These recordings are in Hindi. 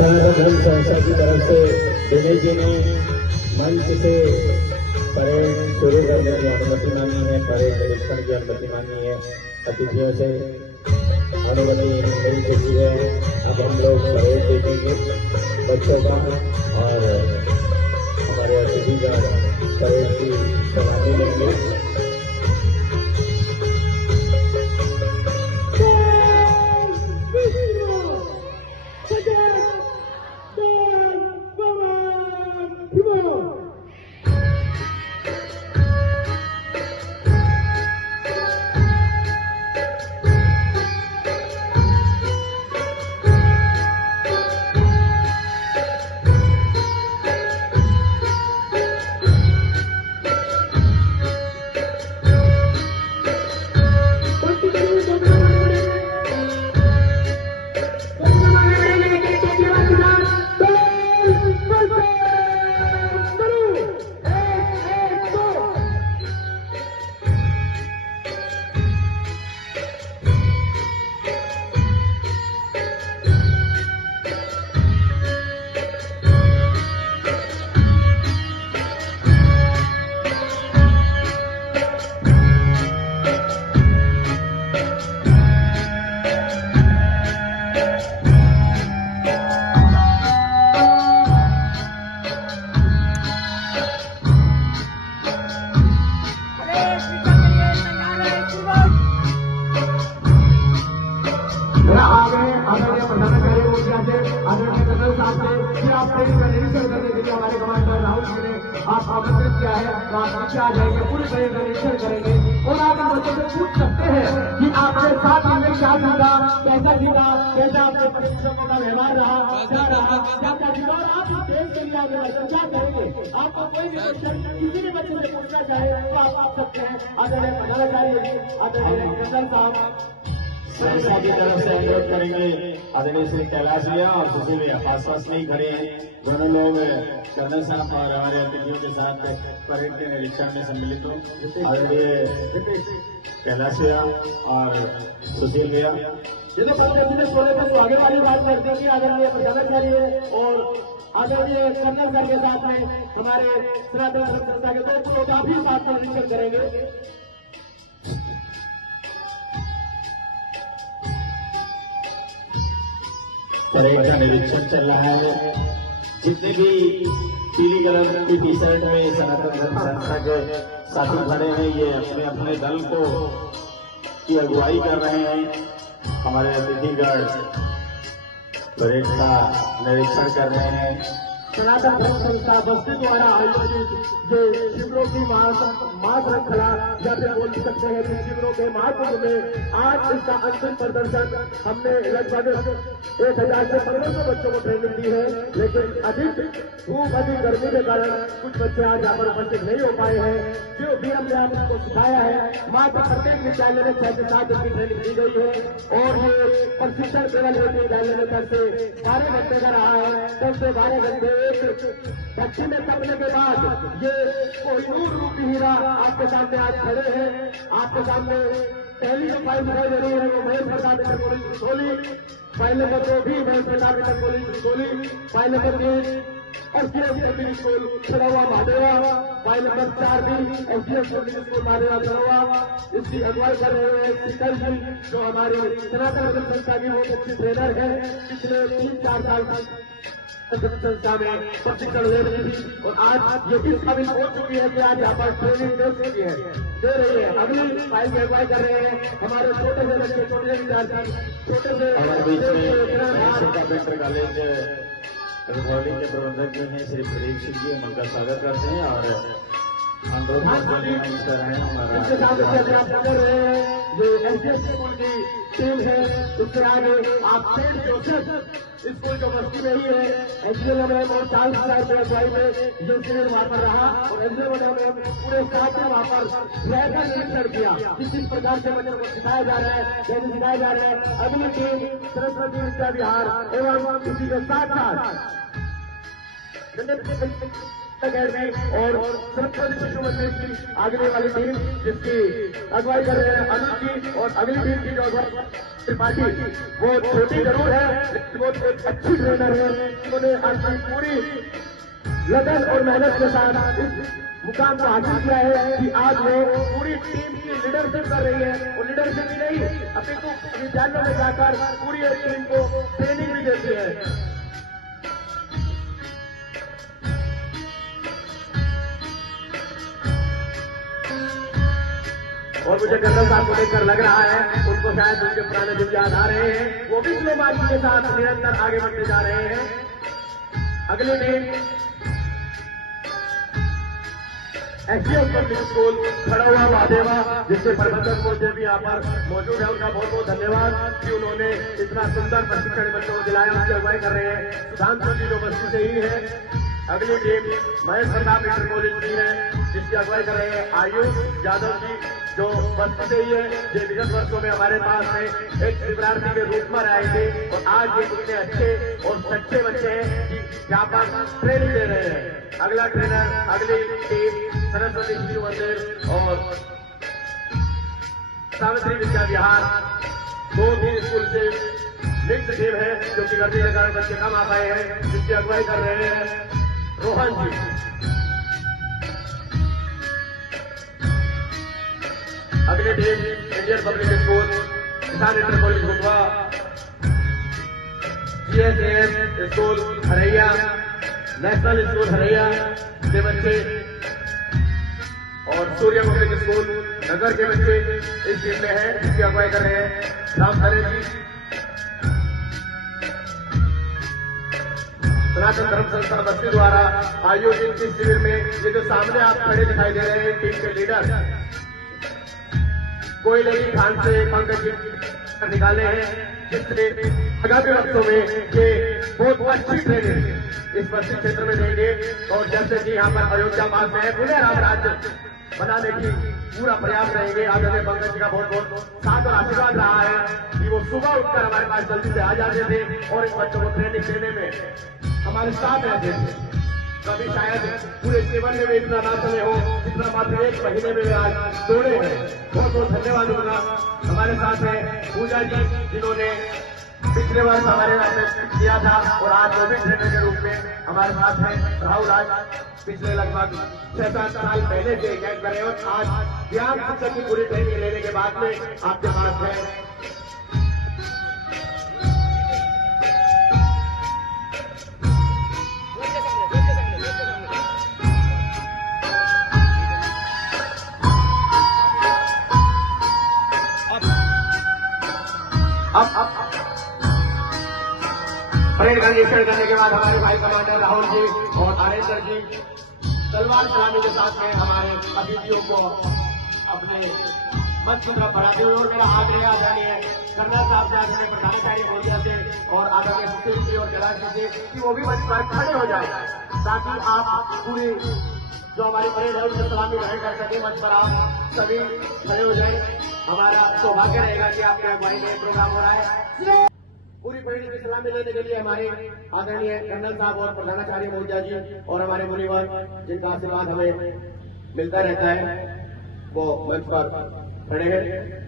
सनातन धर्म संस्था की तरफ से दिनेश जी ने मंच से परेड शुरू करने की अनुमति मांगी है, परेड निरीक्षण की अनुमति मांगी है। अतिथियों से अनुमति मिल चुकी है। अब हम लोग परेड देखेंगे बच्चों का और हमारे अतिथि का परेड की सलामी लेंगे। आप आमंत्रित किया है तो आप नीचे आ जाएंगे, पूरी तरह का निरीक्षण करेंगे और आप इन बच्चों से पूछ सकते हैं कि आपके साथ हमने क्या सीखा, कैसा सीखा, कैसा आपके परिश्रमों का व्यवहार रहा, क्या सीखा और आप इस देश के लिए आगे बढ़कर क्या करेंगे। आपको कोई भी क्वेश्चन किसी भी बच्चे से पूछना चाहे तो आप पूछ सकते हैं। आदरणीय प्रधानाचार्य जी, आदरणीय जनरल साहब संस्था की तरफ से अनुरोध करेंगे आदरणीय श्री कैलाश भैया और सुशील भैया पास नहीं खड़े हैं। दोनों लोग कर्नल साहब और हमारे अतिथियों के साथ परेड के निरीक्षण में सम्मिलित हो। आदरणीय कैलाश भैया और सुशील भैया ये तो बोले थे तो आगे वाली बात करते हैं। आदरणीय प्रधानाचार्य और आदरणीय कर्नल सर के साथ में हमारे सनातन धर्म संस्था के दो लोग काफी बात पर निरीक्षण करेंगे। परेड का निरीक्षण चल रहा है। जितने भी पीली कलर की टी शर्ट में सनातन धर्म संस्था के साथी खड़े हैं, ये अपने अपने दल को की अगुवाई कर रहे हैं। हमारे अतिथिगण परेड का निरीक्षण कर रहे हैं। सनातन धर्म संस्था बस्ती द्वारा आयोजित जो शिविरों की मास रखला या फिर बोल सकते हैं कि शिविरों के महाकुंभ में आज इसका अंतिम प्रदर्शन हमने लगभग 1000 से 1500 बच्चों को ट्रेनिंग दी है। लेकिन अधिक गर्मी के कारण कुछ बच्चे आज यहाँ पर उपस्थित नहीं हो पाए हैं। जो भी हमने आपको सिखाया है मात्र प्रत्येक विद्यालय में 6 से 7 दिन की ट्रेनिंग दी गई है और ये प्रशिक्षण केवल एक विद्यालय में 10 से 12 घंटे का रहा है। 10 से 12 घंटे बच्चे में तपने के बाद ये कोहिनूर रूपी हीरा आपके सामने आज खड़े हैं। आपके सामने पहली जो फाइल दिखाई दे रही है वो Mahesh Pratap inter college Rasauli, file number 2 भी Mahesh Pratap inter college Rasauli, file number 3 SDS public school Sarawa Mahadeva, file number 4 भी SDS public school Mahadeva Sarawa. इसकी अगुवाई कर रहे हैं शीतल जी जो हमारी सनातन धर्म संस्था की बहुत अच्छी ट्रेनर है। पिछले 3-4 साल संस्था में प्रशिक्षण ले रही थी और आज ये भी काबिल हो चुकी है कि आज यहाँ पर ट्रेनिंग दे रही है। अगली फाइल की अगुवाई कर रहे हैं हमारे छोटे से बच्चे, छोटे विद्यार्थी, छोटे से कॉलेज रसौली के प्रबंधक जो हैं श्री प्रदीप सिंह जी, उनका स्वागत करते हैं और जो एसडीएस स्कूल की टीम है उसके आगे आप सेंट जोसेफ स्कूल जो बस्ती में ही है एसडीएम में और 40,000 अगुवाई में ये शिविर वहाँ पर रहा और एसडीएम ने पूरे साथ में वहाँ पर रहकर निरीक्षण किया किस प्रकार से बच्चों को सिखाया जा रहा है, कैसे सिखाया जा रहा है। अगली टीम सरस्वती विद्या विहार एवं इसी के साथ साथ अकेडमी और सरस्वती शिशु मंदिर की आगे वाली टीम जिसकी अगुवाई कर रहे हैं अनुज जी, और अगली टीम की जो अगुवाई त्रिपाठी, वो छोटी जरूर है लेकिन वो एक अच्छी ट्रेनर है। उन्होंने अपनी पूरी लगन और मेहनत के साथ इस मुकाम को हासिल किया है कि आज वो पूरी टीम की लीडरशिप कर रही है। और लीडरशिप ही नहीं, अपितु विद्यालयों में जाकर पूरी एक टीम को ट्रेनिंग भी देती है। और मुझे कर्नल साहब को देखकर लग रहा है उनको शायद उनके पुराने दिन याद आ रहे हैं। वो भी स्लो मार्च के साथ निरंतर आगे बढ़ते जा रहे हैं। अगली टीम एसडीएम पब्लिक स्कूल खड़ा हुआ महादेवा, जिसके प्रबंधक मुझे भी यहाँ पर मौजूद है। उनका बहुत बहुत धन्यवाद कि उन्होंने इतना सुंदर प्रशिक्षण बच्चों को दिलाया। उनकी अगुवाई कर रहे हैं सुधांशु जी जो बस्ती से ही है। अगली team Mahesh Pratap inter college की है, जिसकी अगुवाई कर रहे हैं आयुष यादव जी जो बस्ती से ही है। ये विगत वर्षों में हमारे पास में एक शिवरार्थी के रूप में आए थे और आज ये इतने अच्छे और सच्चे बच्चे हैं कि यहाँ पर ट्रेनिंग दे रहे हैं। अगला ट्रेनर अगली टीम सरस्वती शिशु मंदिर और सावित्री विद्या विहार, 2-3 स्कूल से मिक्स टीम है जो कि गर्मी के कारण बच्चे कम आ पाए हैं, जिसकी अगुवाई कर रहे हैं रोहन जी। अगली team Indian public school Kisan inter college Gutwa, GSAS school Haraiya, national school Haraiya के बच्चे और सूर्य पब्लिक स्कूल नगर के बच्चे इस टीम में हैं, जिसकी अगुवाई कर रहे हैं राम हरे जी। सनातन धर्म संस्था बस्ती द्वारा आयोजित इस शिविर में ये जो सामने आप खड़े दिखाई दे रहे हैं टीम के लीडर कोयलेरी खान से पंकज जी निकाले हैं, जिससे आगामी वक्तों में ये बहुत अच्छी ट्रेनिंग इस बस्ती क्षेत्र में देंगे। और जैसे कि यहाँ पर अयोध्या पास में पुनः राम राज्य बनाने की पूरा प्रयास रहेंगे। आदरणीय पंकज जी का बहुत बहुत साथ और आशीर्वाद रहा है कि वो सुबह उठकर हमारे पास जल्दी से आ जाते थे और इन बच्चों को ट्रेनिंग देने में हमारे साथ रहते थे। कभी शायद पूरे जीवन में इतना ना समय हो जितना मात्र 1 महीने में आज दौड़े हैं। बहुत बहुत धन्यवाद उनका। हमारे साथ है पूजा जी जिन्होंने पिछले वर्ष हमारे यहाँ पे किया था और आज वो भी ट्रेनर के रूप में हमारे साथ है। राहुल आज पिछले लगभग 6-7 साल पहले से ज्ञान करें और आज ज्ञान शिक्षक की पूरी ट्रेनिंग लेने के बाद में आपके पास है। परेड का निरीक्षण करने के बाद हमारे भाई कमांडर राहुल जी और आरेंद्र जी तलवार चलाने के साथ में हमारे अतिथियों को अपने मंच की तरफ बढ़ाते हुए और मेरा आग्रह आदरणीय कर्नल साहब से आदरणीय प्रधानाचार्य महोदय से और आदरणीय सुशील जी और कैलाश जी से कि वो भी मंच पर खड़े हो जाए ताकि आप पूरी जो हमारी परेड है उससे सलामी ग्रहण कर सके। मंच पर आप सभी खड़े हो जाए। हमारा सौभाग्य रहेगा कि आपके अगुवाई में प्रोग्राम हो रहा है। पूरी परेड की सलामी लेने के लिए हमारे आदरणीय कर्नल साहब और प्रधानाचार्य महोदय जी और हमारे मुनिवर जिनका आशीर्वाद हमें मिलता रहता है वो मंच पर खड़े हैं।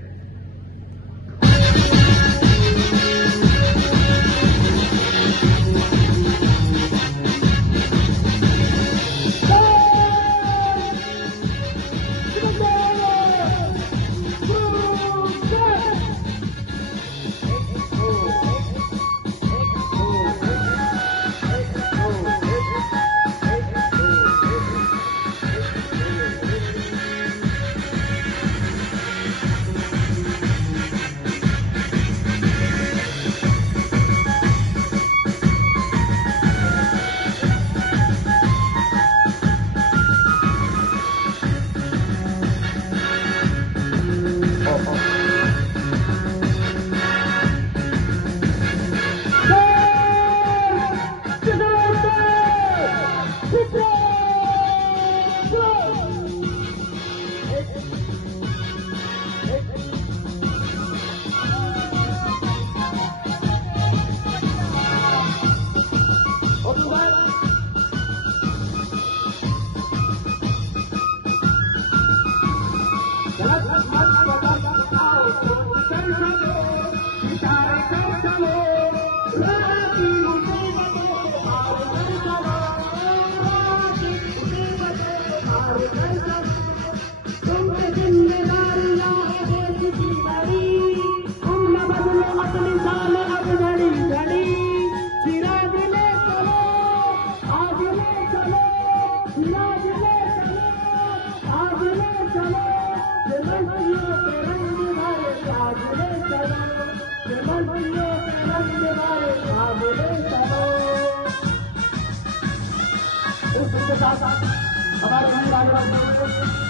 के साथ हमारे वीर आगे बढ़ते हैं।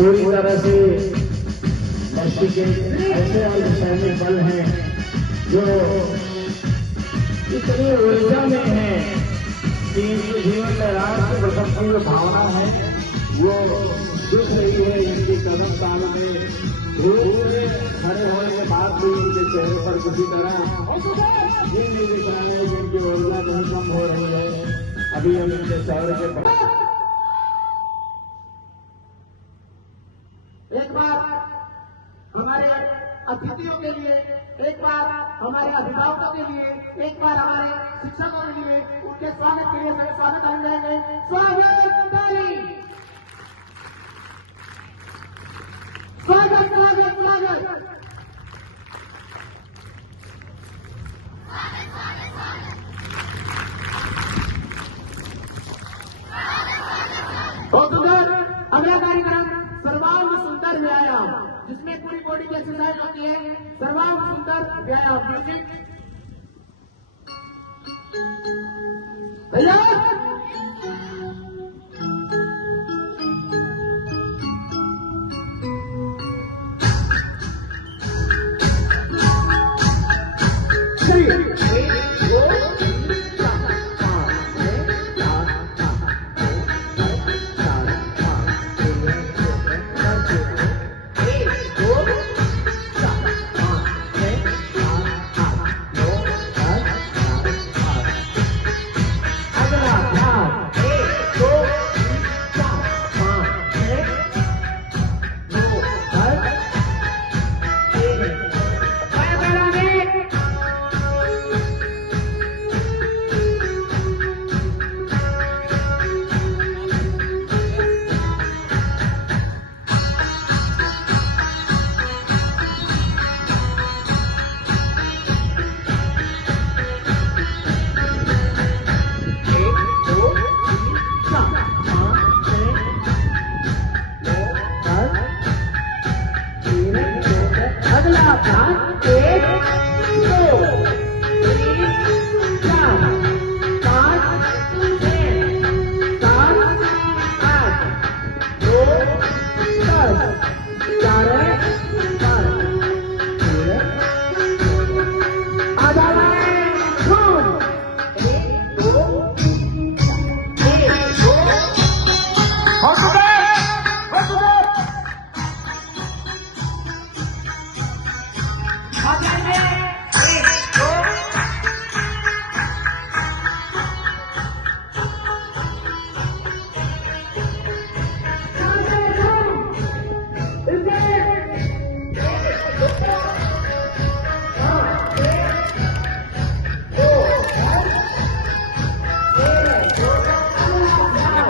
पूरी तरह से बस्ती के ऐसे अर्धसैनिक बल हैं जो इतनी ऊर्जा में हैं कि इनके जीवन में राष्ट्र प्रथम की जो भावना है वो दिख रही है। इनकी कदम ताल में धूप खड़े होने के बाद भी इनके चेहरे पर किसी तरह ये नहीं दिख रहा है कि इनकी ऊर्जा नहीं कम हो रही है। अभी हम इनके शहर के एक बार हमारे अतिथियों के लिए, एक बार हमारे अभिभावकों के लिए, एक बार हमारे शिक्षकों के लिए उनके स्वागत के लिए सभी स्वागत कर जाएंगे। स्वागत ताली, स्वागत स्वागत स्वागत। बहुत सुंदर। अगला कार्यक्रम सर्वांग सुंदर व्यायाम, जिसमें पूरी बॉडी की एक्सरसाइज होती है। सर्वांग सुंदर व्यायाम म्यूजिक तैयार।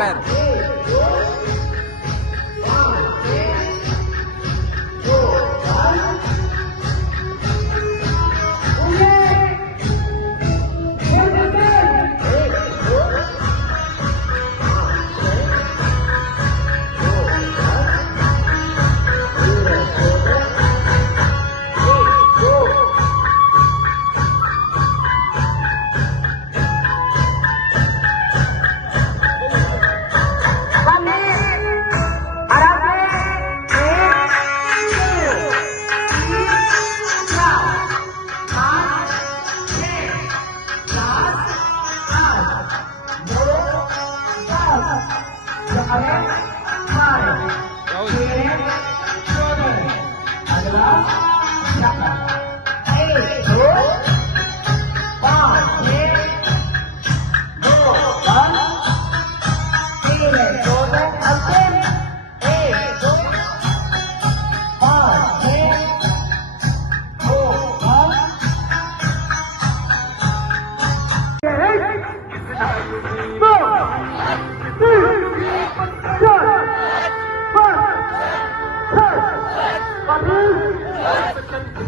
पैर।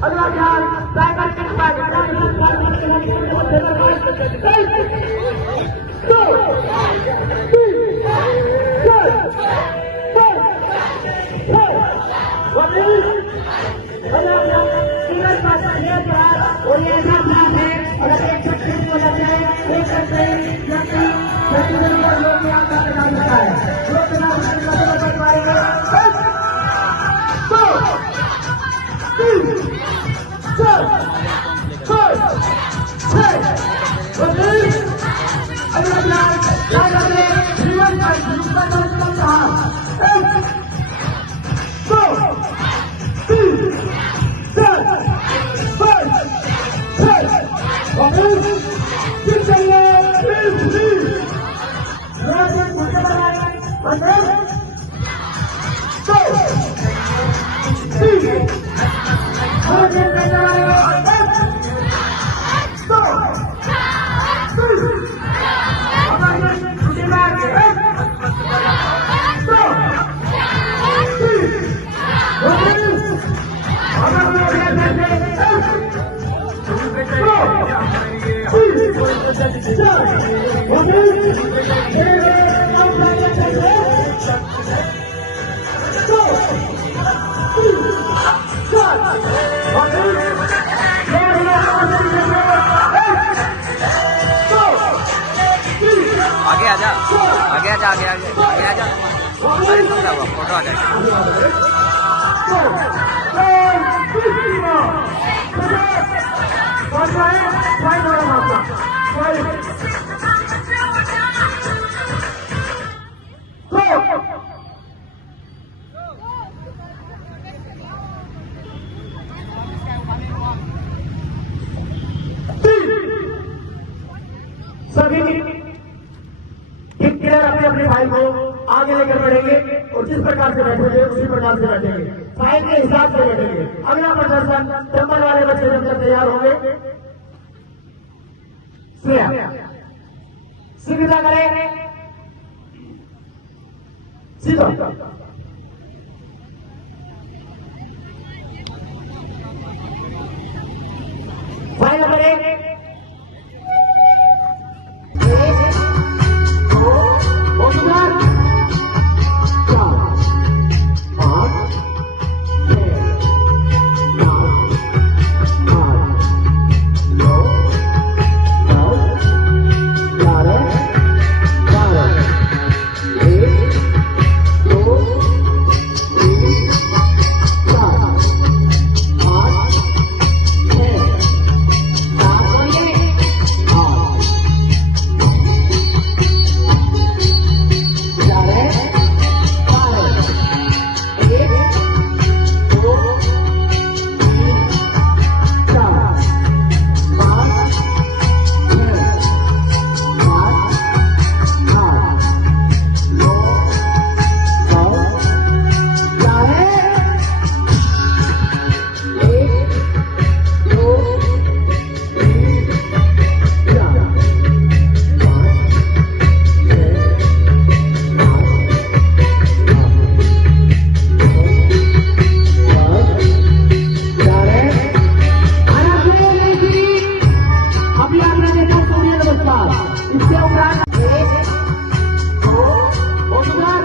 अगला ध्यान साइकिल के और ये ऐसा क्लास है अगर एक बच्चे को लग जाए एक बच्चे लोग आपका प्रदान होता है जो प्रदान कर पाएंगे आगे आजा, आगे आजा, आगे आगे आगे आजा। अरे तुम जाओ, फोटो आ जाएगा। सभी प्लेयर अपने अपने भाई को आगे लेकर बढ़ेंगे और जिस प्रकार से बैठेंगे उसी प्रकार से बैठेंगे, फाइल के हिसाब से बैठेंगे। अगला प्रदर्शन चंबल वाले बच्चे जब तक तैयार होंगे सीधा करें, सीधा फाइल करेंगे। इसके उपरांत 1 2 बहुत बार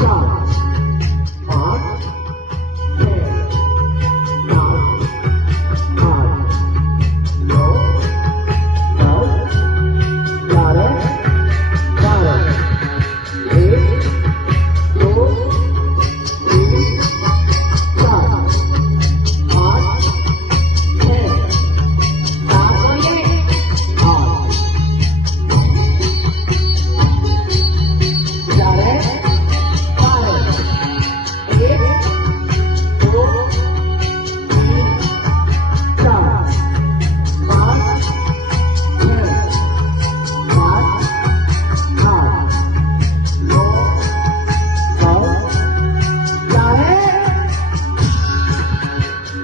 4 5 6 7 8 9 10 11 12 1 2 3 4 5 6 7 बोलिए 8 11 12 1 2 3 4 5 6 7 8 9 10 11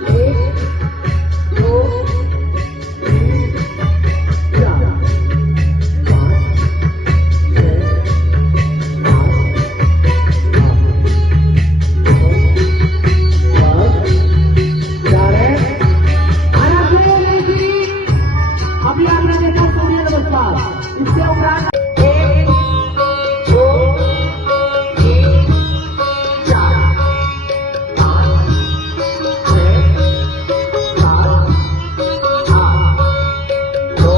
1 2 3 4 5 अभी आपने देखा सूर्य नमस्कार इसके उपरांत 1 2 3 4 5 6 7 8 9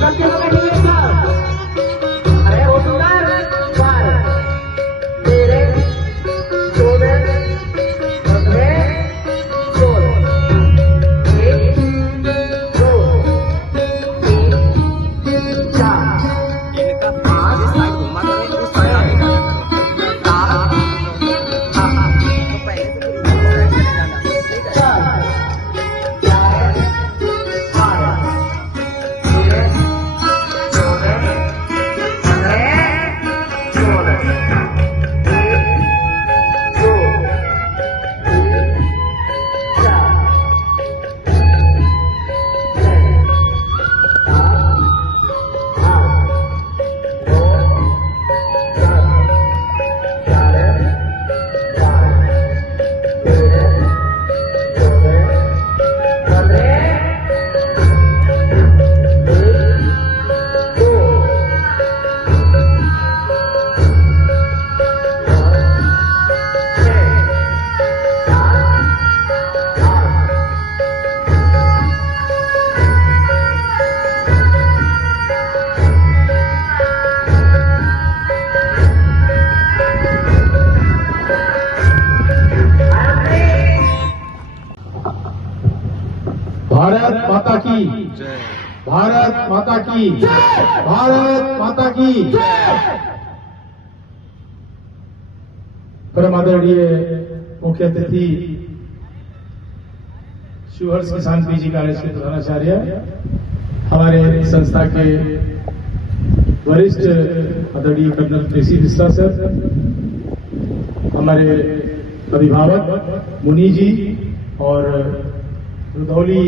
करके बैठिए सर अरे हो सुंदर 12 13 14 15 16 1 2 3 4 इनका ये साइड घुमा करो उस साइड आगे जाना करो 7 8 तो पहले से पूरी साइड चले जाना ठीक है 11 12 13 14 15 16 1 2 3 भारत माता की जय भारत माता की भारत माता की परम आदरणीय मुख्य अतिथि शिवहर्ष किसान पीजी कॉलेज के प्रधानाचार्य हमारे संस्था के वरिष्ठ आदरणीय कर्नल केसी मिश्रा सर, हमारे अभिभावक मुनि जी और रुधौली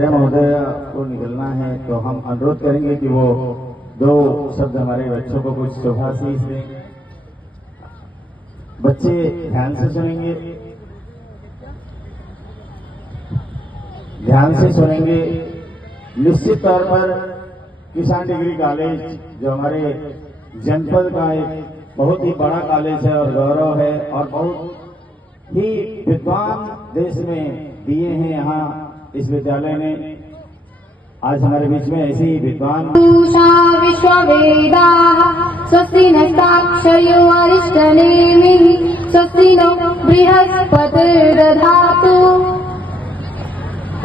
महोदय को निकलना है तो हम अनुरोध करेंगे कि वो 2 शब्द हमारे बच्चों को कुछ शुभाशीष दें। बच्चे ध्यान से सुनेंगे, निश्चित तौर पर किसान डिग्री कॉलेज जो हमारे जनपद का एक बहुत ही बड़ा कॉलेज है और गौरव है और बहुत ही विद्वान देश में दिए हैं यहाँ इस विद्यालय ने। आज हमारे बीच में ऐसे ही विद्वान विश्ववेदाः स्वस्ति नस्ताक्षर्यो अरिष्टनेमिः स्वस्ति नो बृहस्पतिर्दधातु।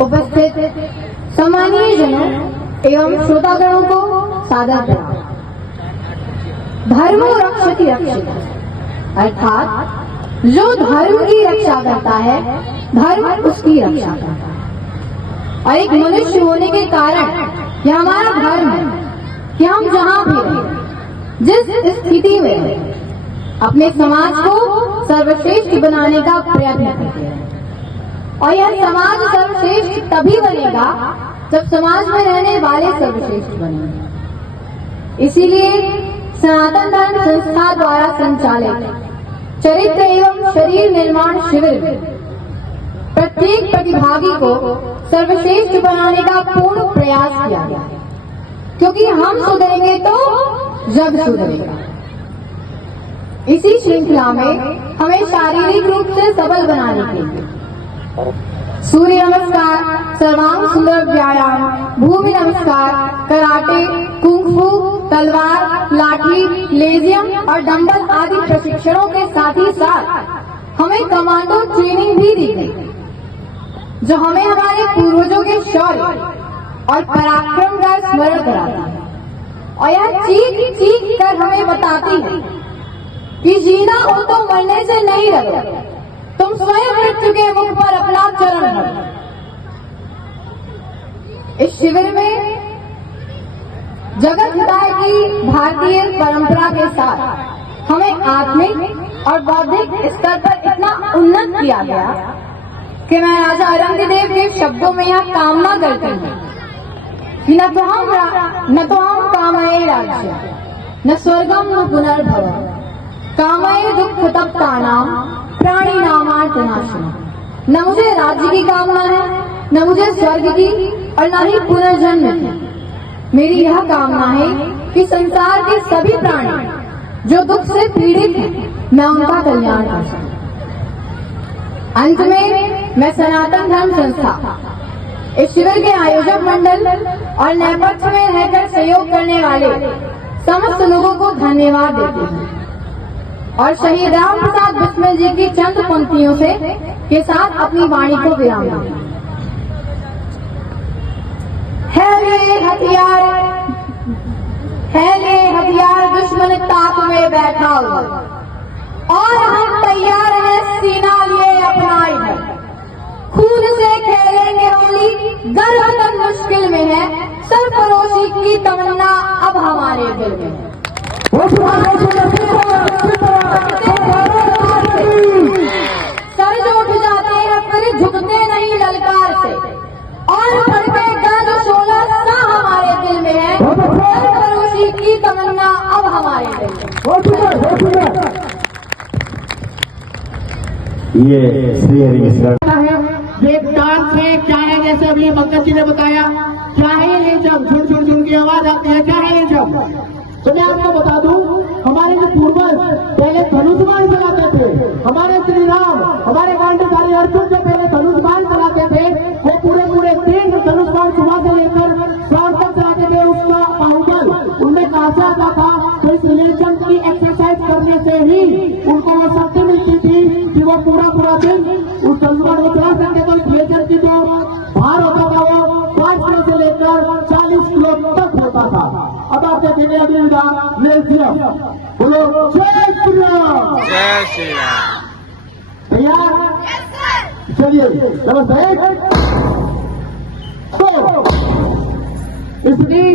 उपस्थित सम्मानीय जनों एवं श्रोतागणों को सादर प्रणाम। धर्मो रक्षति रक्षिता, अर्थात जो धर्म की रक्षा करता है धर्म उसकी रक्षा करता है। और एक मनुष्य होने के कारण यह हमारा धर्म है कि हम जहाँ भी रहें, जिस स्थिति में रहें, अपने समाज को सर्वश्रेष्ठ बनाने का प्रयत्न करते हैं। और यह समाज सर्वश्रेष्ठ तभी बनेगा जब समाज में रहने वाले सर्वश्रेष्ठ बनेंगे। इसीलिए सनातन धर्म संस्था द्वारा संचालित चरित्र एवं शरीर निर्माण शिविर में प्रत्येक प्रतिभागी को सर्वश्रेष्ठ बनाने का पूर्ण प्रयास किया गया है, क्योंकि हम सुधरेंगे तो जग सुधरेगा। इसी श्रृंखला में हमें शारीरिक रूप से सबल बनाने के लिए सूर्य नमस्कार, सर्वांग सुंदर व्यायाम, भूमि नमस्कार, कराटे, कुंफू, तलवार, लाठी, लेजियम और डंबल आदि प्रशिक्षणों के साथ ही साथ हमें कमांडो ट्रेनिंग भी दी गई, जो हमें हमारे पूर्वजों के शौर्य और पराक्रम का स्मरण कराती है। और यह चीख चीख कर हमें बताती है कि जीना हो तो मरने से नहीं डरो, तुम स्वयं मृत्यु के मुख पर अपना चरण रखो। इस शिविर में जगत हिताय की भारतीय परंपरा के साथ हमें आत्मिक और बौद्धिक स्तर पर इतना उन्नत किया गया कि मैं राजा औरंगजेब के शब्दों में यह कामना करती हूँ कि न तो हम कामये राज्य न स्वर्गम न पुनर्भवम्, कामये दुख तप्तानाम प्राणी नामार्थ। न मुझे राज्य की कामना है, न मुझे स्वर्ग की और न ही पुनर्जन्म की। मेरी यह कामना है कि संसार के सभी प्राणी जो दुख से पीड़ित हैं, मैं उनका कल्याण कर सकूं। अंत में मैं सनातन धर्म संस्था, इस शिविर के आयोजक मंडल और नेपथ्य में रहकर सहयोग करने वाले समस्त लोगों को धन्यवाद देती हूँ और शहीद राम प्रसाद बिस्मिल जी की चंद पंक्तियों से के साथ अपनी वाणी को विराम देती हूँ। है ये हथियार दुश्मन ताक में बैठा हुआ और हम तैयार हैं सीना लिए अपना इधर। खून से खेलेंगे होली, गर्वतन मुश्किल में है, सरफरोशी की तमन्ना अब हमारे दिल में है। सर जो उठ जाते हैं फिर झुकते नहीं ललकार से, और भड़केगा जो शोला सा हमारे दिल में है, सरफरोशी की तमन्ना अब हमारे दिल में। ये श्री हरि मिश्रा ये डांस है, क्या है, जैसे अभी पंकज जी ने बताया, क्या है ये जब झुन झुन झुन की आवाज आती है, क्या है ये जब? तो मैं आपको बता दूं, हमारे जो पूर्वज पहले धनुष्मान चलाते थे, हमारे श्री राम, हमारे गांडीधारी अर्जुन जो पहले धनुष्मान चलाते थे, वो पूरे 3 धनुष्मान सुबह से लेकर शाम तक चलाते थे। उसका बाहुबल उनमें कहा जाता था, तो इस रिलेशन की एक्सरसाइज करने से ही उनको वो शक्ति मिलती थी कि वो पूरा दिन उस धनुष्मान को चला सकते। तो इस लेजर की जो भार होता था वो 5 किलो से लेकर 40 किलो तक होता था। अब आप देखेंगे अगली विधा लेजियम। बोलो जय श्री राम। जय श्री राम। तैयार? चलिए नमस्ते। तो इसकी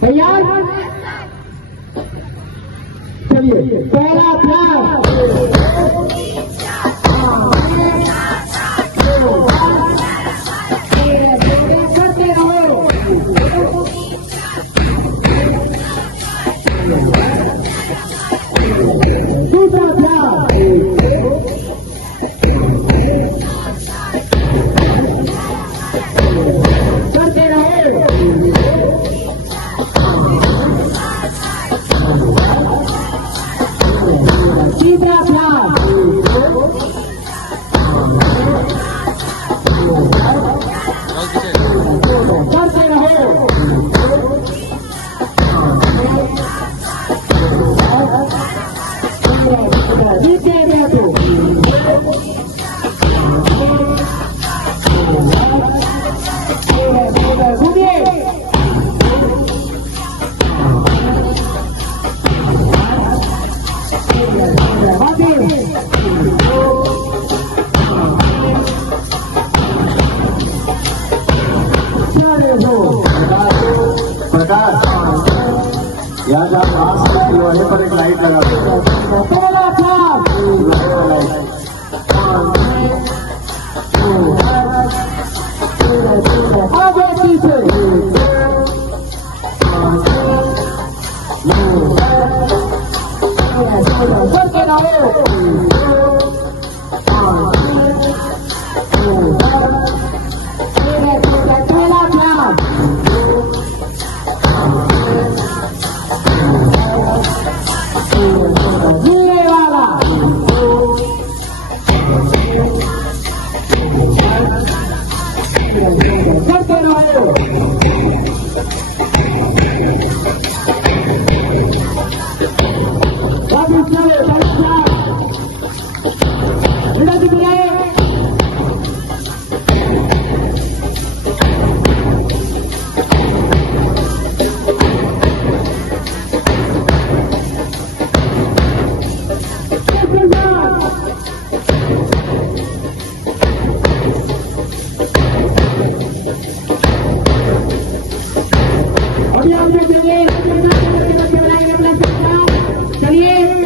तैयार? चलिए पहला अभ्यास दूसरा ध्यान करते रहे तीसरा ध्यान करते रहो नीचे बैठो घूमिए प्रकाश यहाँ से आप मास्क वहीं पर एक लाइट लगा दो थोड़ा सा आगे पीछे करके रहो पहला ध्यान नीले वाला करते रहो बाबू चले परीक्षा विरोधी बुलाए अभी आप देखेंगे चलिए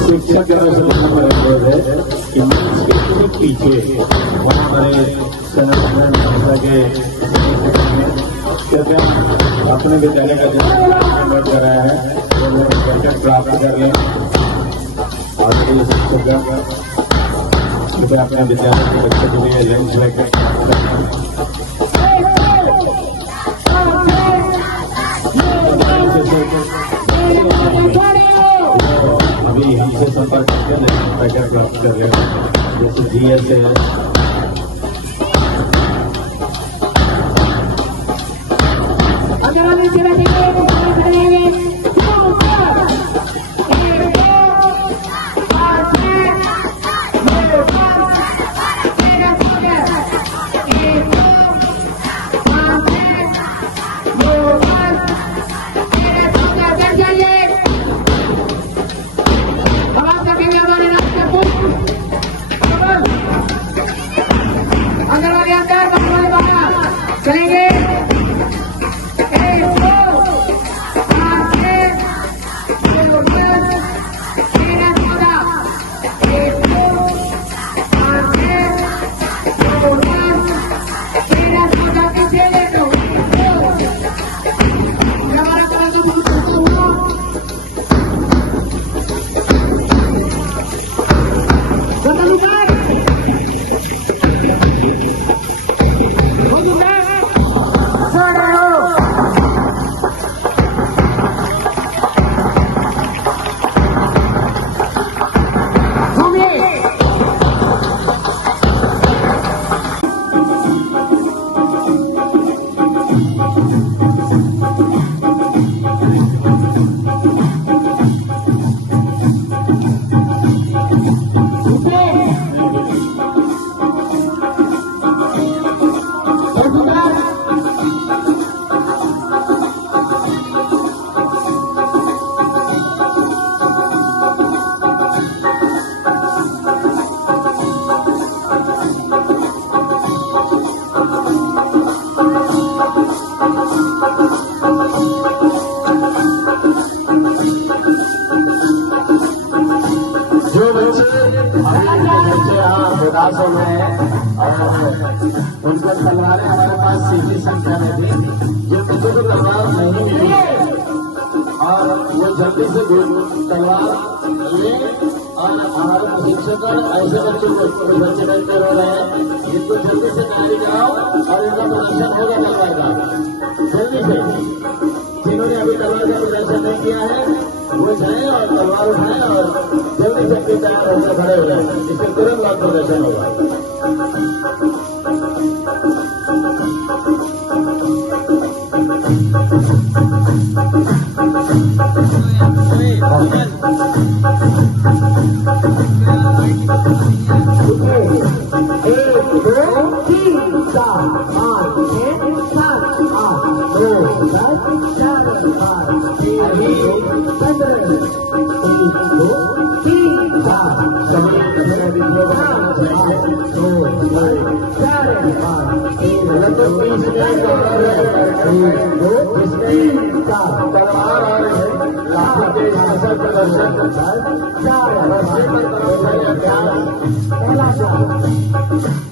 शिक्षक के अनुसार है कि मंच के ठीक पीछे हमारे संरक्षण भाषा के कृपया अपने विद्यालय का जो कर रहा है वो प्राप्त कर लें और शिक्षक कृपया अपने विद्यालय के बच्चों के लिए लंच लेकर अभी हमसे संपर्क करके पैकेट प्राप्त कर रहे हैं जैसे जीएस है विकासों में उनको तलवारें हमारे पास सीधी संख्या में थी जो किसी को तलवार नहीं मिली और वो जल्दी से तलवार लिए और हमारे प्रशिक्षक ऐसे बच्चों को बच्चे बैठते रह रहे हैं इनको जल्दी से तैयारी कराओ और इनका प्रदर्शन होगा तलवार का जल्दी से जिन्होंने अभी तलवार का प्रदर्शन नहीं किया है वो जाए और तलवार उठाए और जल्दी से अपनी तैयार होकर खड़े हो जाए इससे तुरंत लाभ प्रदर्शन होगा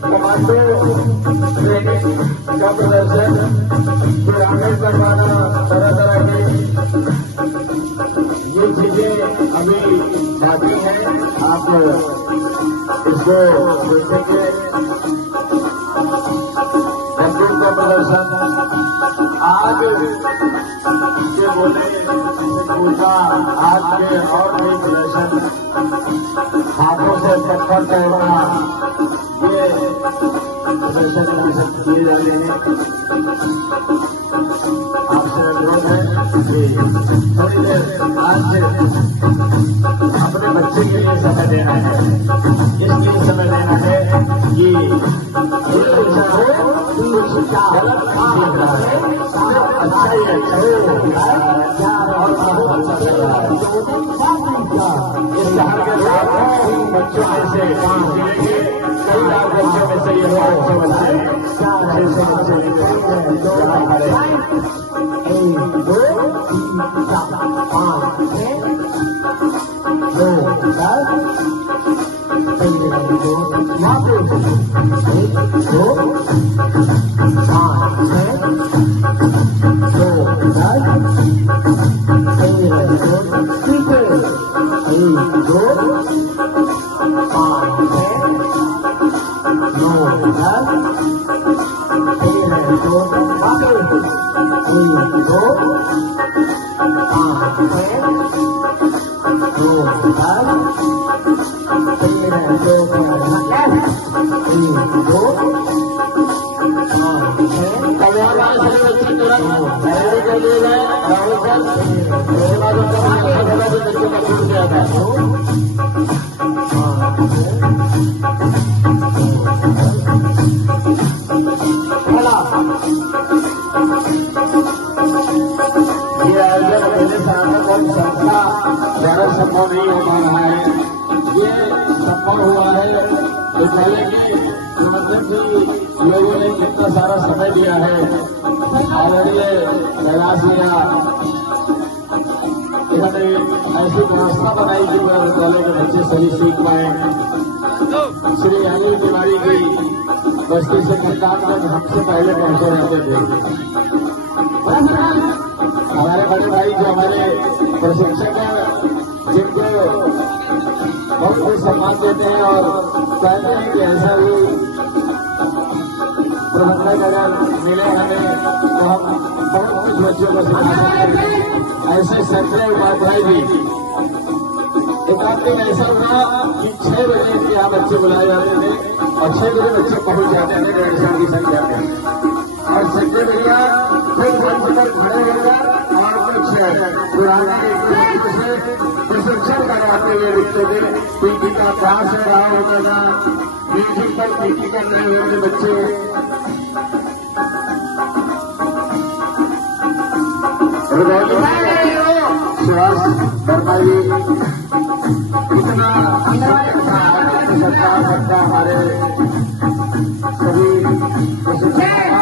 कमांडो ट्रेनिंग का प्रदर्शन पिरामिड करवाना तरह तरह की ये चीजें अभी बाकी हैं आप इसको देखेंगे का प्रदर्शन आज के बोले पूछा आज के और भी प्रदर्शन हाथों से पत्थर तोड़ना ये प्रदर्शन किए जा रहे हैं आपसे अनुरोध है कि थोड़ी देर आज से अपने बच्चे के लिए समय देना है इसलिए समय देना है कि गलत काम देख रहा है अच्छा ही अच्छा और बहुत अच्छा चल रहा है उत्साह के साथ बच्चों में से मिलेंगे। कई लाख बच्चों में से ये लोग अच्छे बच्चे 600 बच्चे हमारे 1 2 3 4 5 6 2 10 यहाँ पे 1 2 5 6 2 10 पीछे 1 2 5 6 9 10 13 2 आगे 1 2 5 6 2 10 13 2 ये आयोजन पहले सनातन संस्था द्वारा संभव नहीं हो पा रहा है। ये संभव हुआ है तो पहले के मतलब कि लोगों ने कितना सारा समय दिया है, आदरणीय प्रयास लिया, इन्होंने ऐसी व्यवस्था बनाई कि विद्यालय के बच्चे सही सीख पाए। श्री अनिल तिवारी की बस्ती से करतारगंज हमसे पहले पहुंचे रहते थे। हमारे बड़े भाई जो हमारे प्रशिक्षक हैं, जिनको बहुत कुछ सम्मान देते हैं और कहते हैं कि ऐसा भी प्रबंधक अगर मिले हमें तो हम बहुत कुछ बच्चों को सिखा सकते हैं। ऐसे संजय उपाध्याय भी एक दिन ऐसा हुआ कि 6 बजे के यहाँ बच्चे बुलाए जाते थे और 6 बजे बच्चे पहुंच जाते थे 150 की संख्या में। और संजय भैया फिर मंच पर खड़े होकर और कुछ पुराने से प्रशिक्षण करवाते हुए लिखते थे। पीटी का पास हो रहा होता था, म्यूजिक पर पीटी कर रहे होते बच्चे। सुभाष वर्मा जी इतना सरकार हमारे सभी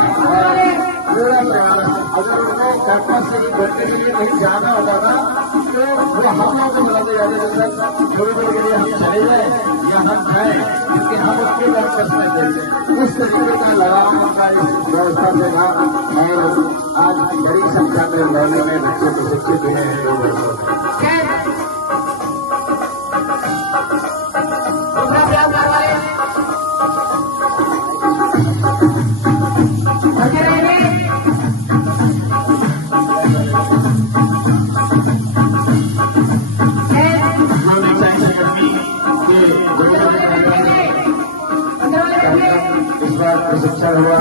पूरा प्रयास, अगर उनको कैंपस से बढ़ने के लिए कहीं जाना होता था तो वो हम लोग को बुलाते जाते थे थोड़ी देर के लिए हम चले जाए या हम जाए, क्योंकि हम उसके कैंपस में थे। उस तरीके का लगाव हमारा इस व्यवस्था से था और आज बड़ी संख्या में मोहल्ले में बच्चे प्रशिक्षित हुए हैं। इस बार प्रशिक्षण हुआ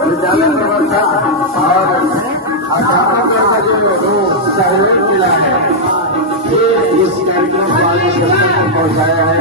विद्यालय में था और अध्यापक का जो सहयोग मिला है ये इस कार्यक्रम को आज इस तक पहुंचाया है।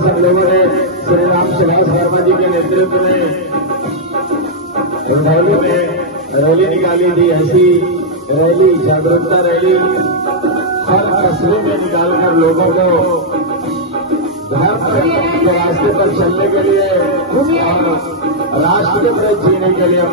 हम लोगों ने श्री राम सुभाष वर्मा जी के नेतृत्व में रंगौली में रैली निकाली थी। ऐसी रैली, जागरूकता रैली हर कस्बे में निकालकर लोगों को घर के रास्ते पर चलने के लिए और राष्ट्र के प्रति जीने के लिए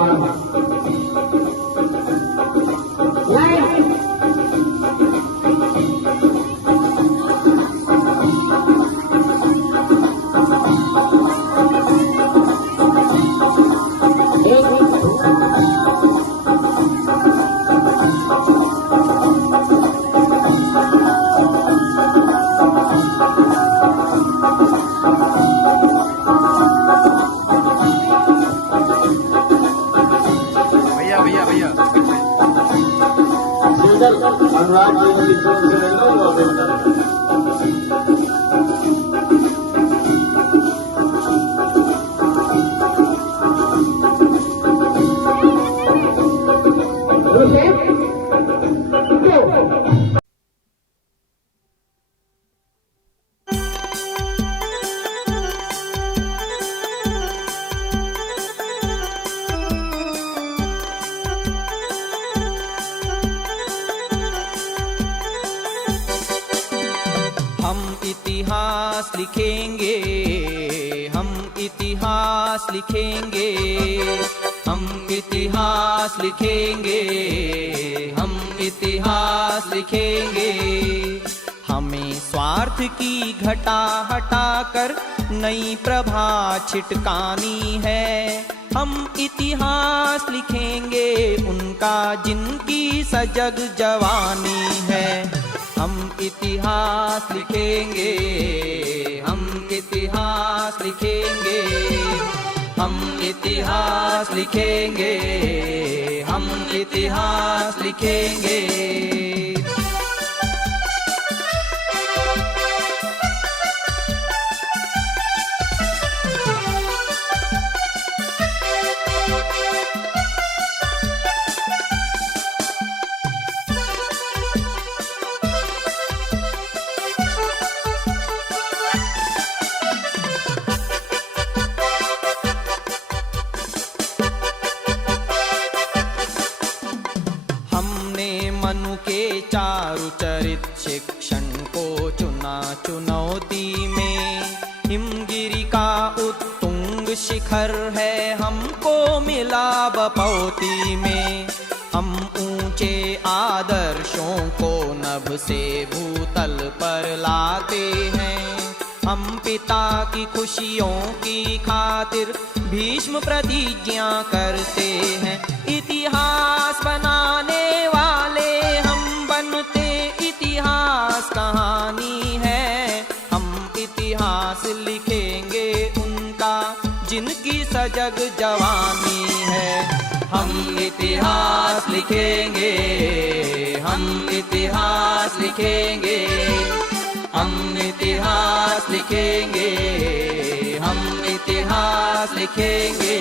चल अनुराग जी की तरफ से नहीं लो हम इतिहास लिखेंगे, हम इतिहास लिखेंगे, हम इतिहास लिखेंगे, हम इतिहास लिखेंगे। हमें स्वार्थ की घटा हटाकर नई प्रभा छिटकानी है। हम इतिहास लिखेंगे उनका जिनकी सजग जवानी है। हम इतिहास लिखेंगे, हम इतिहास लिखेंगे, हम इतिहास लिखेंगे, हम इतिहास लिखेंगे। मनु के चारु चरित शिक्षण को चुना चुनौती में। हिमगिरी का उत्तुंग शिखर है हमको मिला बपौती में। हम ऊंचे आदर्शों को नभ से भूतल पर लाते हैं। हम पिता की खुशियों की खातिर भीष्म प्रतिज्ञा करते हैं। इतिहास बनाने वाले हम बनते, इतिहास कहानी है। हम इतिहास लिखेंगे उनका जिनकी सजग जवानी है। हम इतिहास लिखेंगे, हम इतिहास लिखेंगे, हम इतिहास लिखेंगे, हम इतिहास लिखेंगे।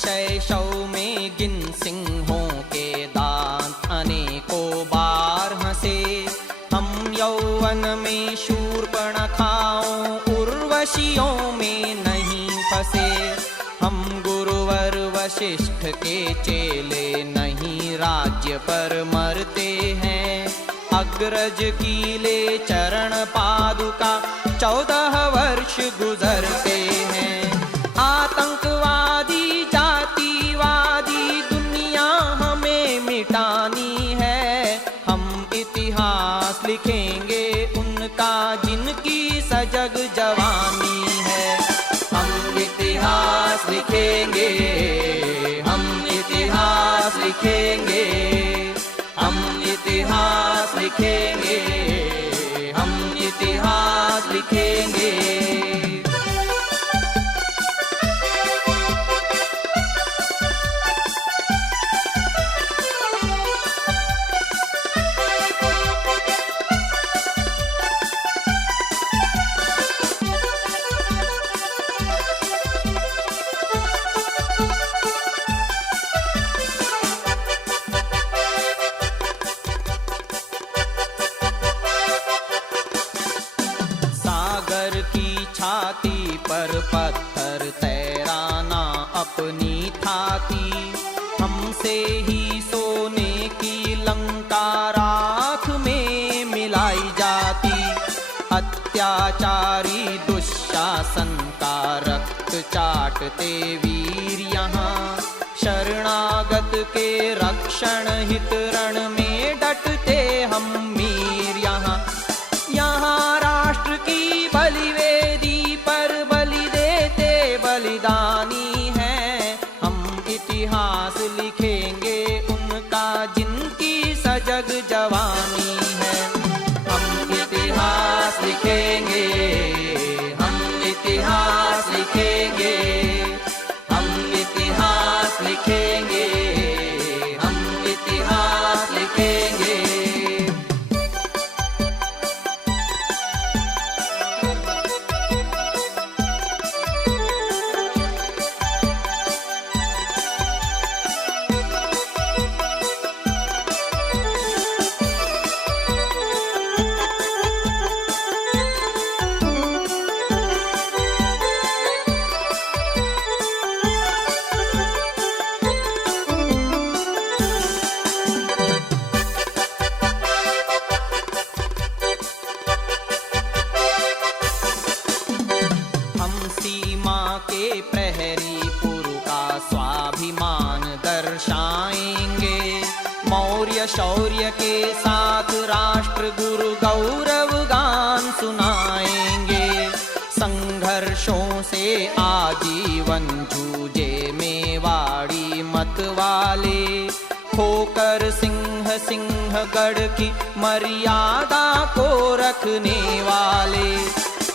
शैशव में गिन सिंहों के दांत अनेकों बार हंसे। हम यौवन में शूर्पणखाओं उर्वशियों में नहीं फंसे। हम गुरुवर वशिष्ठ के चेले नहीं राज्य पर मरते हैं। अग्रज की ले चरण पादुका 14 वर्ष गुजरते हैं। आतंकवादी जातिवादी दुनिया हमें मिटानी है। हम इतिहास लिखेंगे उनका जिनकी सजग जवानी है। हम इतिहास लिखेंगे, हम इतिहास लिखेंगे, हम इतिहास लिखेंगे, हम इतिहास लिखेंगे। छाती पर पत्थर तैराना अपनी थाती। हमसे ही सोने की लंका राख में मिलाई जाती। अत्याचारी दुशासन का रक्त चाटते वीर यहाँ, शरणागत के रक्षण हित रण में डटते हम मीर यहाँ। यहाँ राष्ट्र की बलिवेदी पर बलि देते बलिदानी हैं, हम इतिहास लिखेंगे उनका जिनकी सजग जवानी है। हम इतिहास लिखेंगे, हम इतिहास लिखेंगे, हम इतिहास लिखेंगे, हम इतिहास लिखेंगे। के प्रहरी पुरु का स्वाभिमान दर्शाएंगे, मौर्य शौर्य के साथ राष्ट्र गुरु गौरव गान सुनाएंगे। संघर्षों से आजीवन जूझे मेवाड़ी मत वाले, होकर सिंह सिंहगढ़ की मर्यादा को रखने वाले।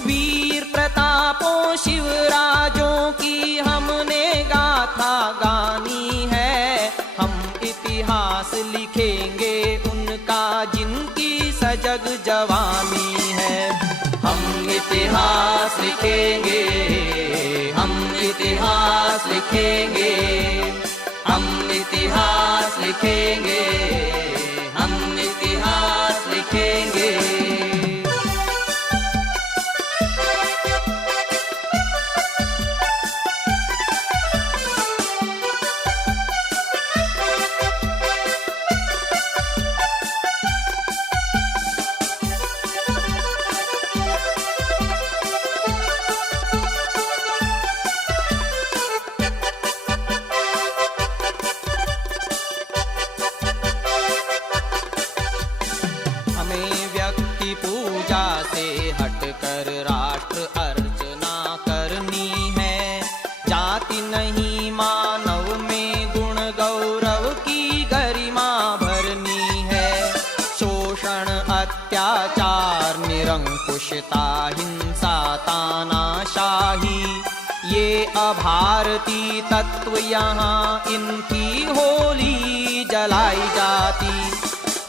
वीर प्रतापों शिवराजों की हमने गाथा गानी है, हम इतिहास लिखेंगे उनका जिनकी सजग जवानी है। हम इतिहास लिखेंगे, हम इतिहास लिखेंगे, हम इतिहास लिखेंगे, हम इतिहास लिखेंगे। पूजा से हटकर राष्ट्र अर्चना करनी है, जाति नहीं मानव में गुण गौरव की गरिमा भरनी है। शोषण अत्याचार निरंकुशता हिंसा तानाशाही, ये अभारती तत्व यहाँ इनकी होली जलाई जाती।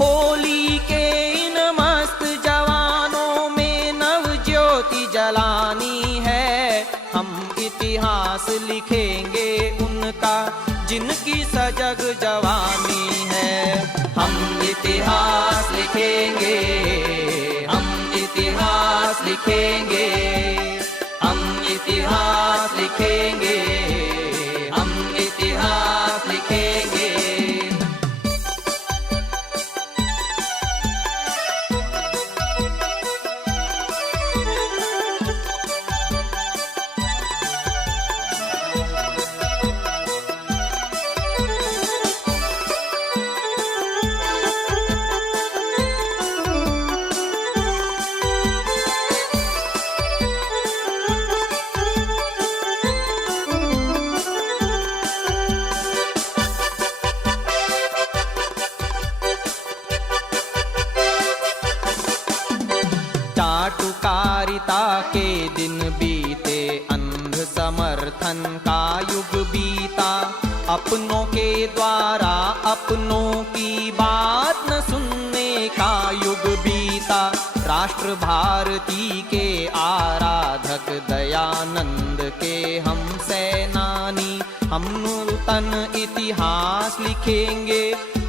होली के इन मस्त जवानों में नव ज्योति जलानी है, हम इतिहास लिखेंगे उनका जिनकी सजग जवानी है। हम इतिहास लिखेंगे, हम इतिहास लिखेंगे, हम इतिहास लिखेंगे, हम इतिहास लिखेंगे। चाटुकारिता के दिन बीते, अंध समर्थन का युग बीता। अपनों के द्वारा अपनों की बात न सुनने का युग बीता। राष्ट्र भारती के आराधक दयानंद के हम सेनानी, हम नूतन इतिहास लिखेंगे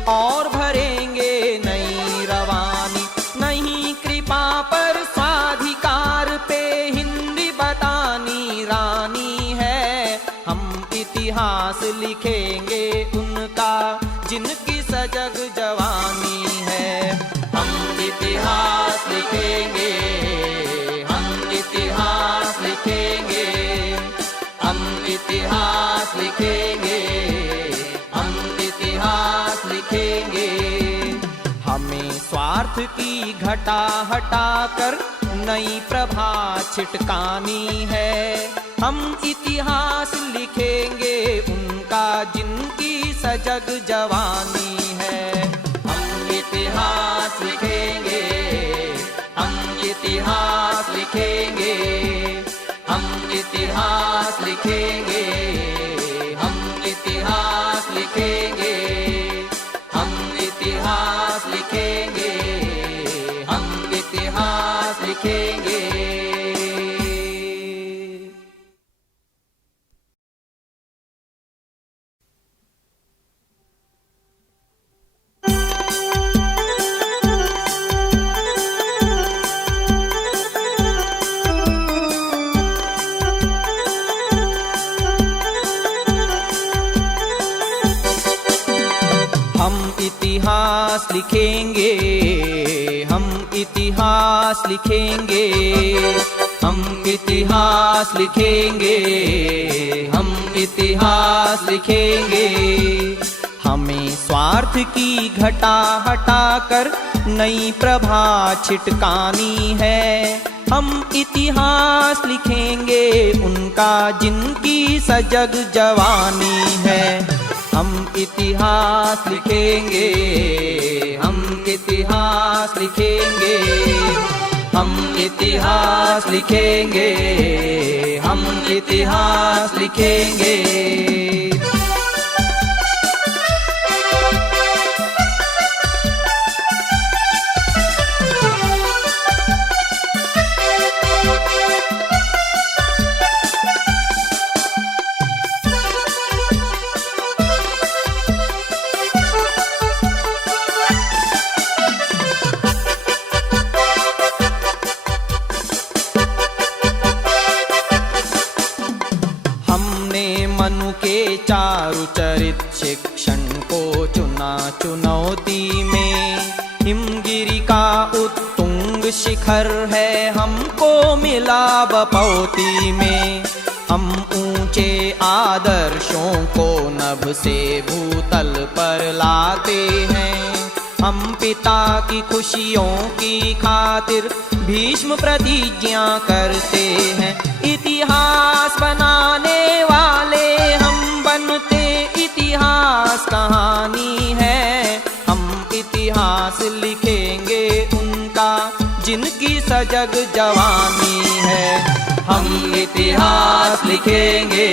और भरेंगे नई रवानी। नहीं कृपा पर स्वाधिकार पे हिंदी बतानी रानी है, हम इतिहास लिखेंगे उनका जिनकी सजग जवानी है। हम इतिहास लिखेंगे, हम इतिहास लिखेंगे, हम इतिहास लिखेंगे, हम इतिहास लिखेंगे। हमें स्वार्थ की घटा हटाकर नई प्रभा छिटकानी है। हम इतिहास लिखेंगे उनका जिनकी सजग जवानी है। हम इतिहास लिखेंगे, हम इतिहास लिखेंगे, हम इतिहास लिखेंगे, हम इतिहास लिखेंगे, हम इतिहास लिखेंगे, हम इतिहास लिखेंगे। हम इतिहास लिखेंगे, हम इतिहास लिखेंगे, हम इतिहास लिखेंगे, हम इतिहास लिखेंगे। हमें स्वार्थ की घटा हटाकर नई प्रभा छिटकानी है। हम इतिहास लिखेंगे उनका जिनकी सजग जवानी है। हम इतिहास लिखेंगे, हम इतिहास लिखेंगे, हम इतिहास लिखेंगे, हम इतिहास लिखेंगे। मनु के चारु चरित शिक्षण को चुना चुनौती में। हिमगिरी का उत्तुंग शिखर है हमको मिला बपौती में। हम ऊंचे आदर्शों को नभ से भूतल पर लाते हैं। हम पिता की खुशियों की खातिर भीष्म प्रतिज्ञा करते हैं। इतिहास बनाने वाले हम बनते, इतिहास कहानी है। हम इतिहास लिखेंगे उनका जिनकी सजग जवानी है। हम इतिहास लिखेंगे,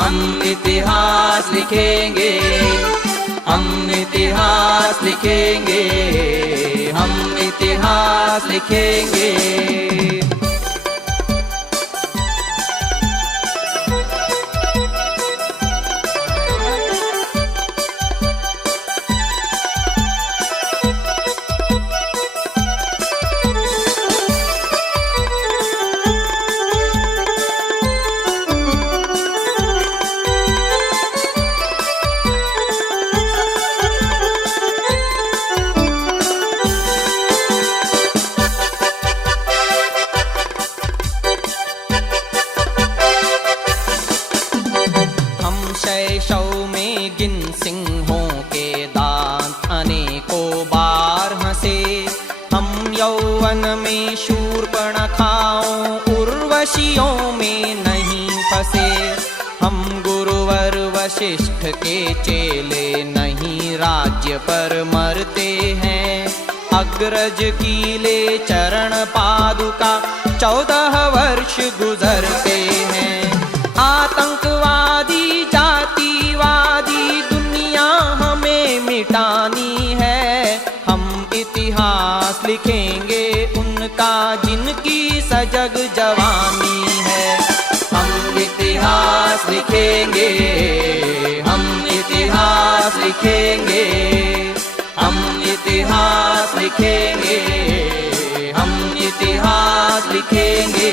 हम इतिहास लिखेंगे, हम इतिहास लिखेंगे, हम इतिहास लिखेंगे। शैशव में गिन सिंहों के दांत अनेकों बार हंसे। हम यौवन में शूर्पणखाओं उर्वशियों में नहीं फंसे। हम गुरुवर वशिष्ठ के चेले नहीं राज्य पर मरते हैं। अग्रज कीले चरण पादुका 14 वर्ष गुजरते हैं। आतंकवादी जातिवादी दुनिया हमें मिटानी है। हम इतिहास लिखेंगे उनका जिनकी सजग जवानी है। हम इतिहास लिखेंगे, हम इतिहास लिखेंगे, हम इतिहास लिखेंगे, हम इतिहास लिखेंगे।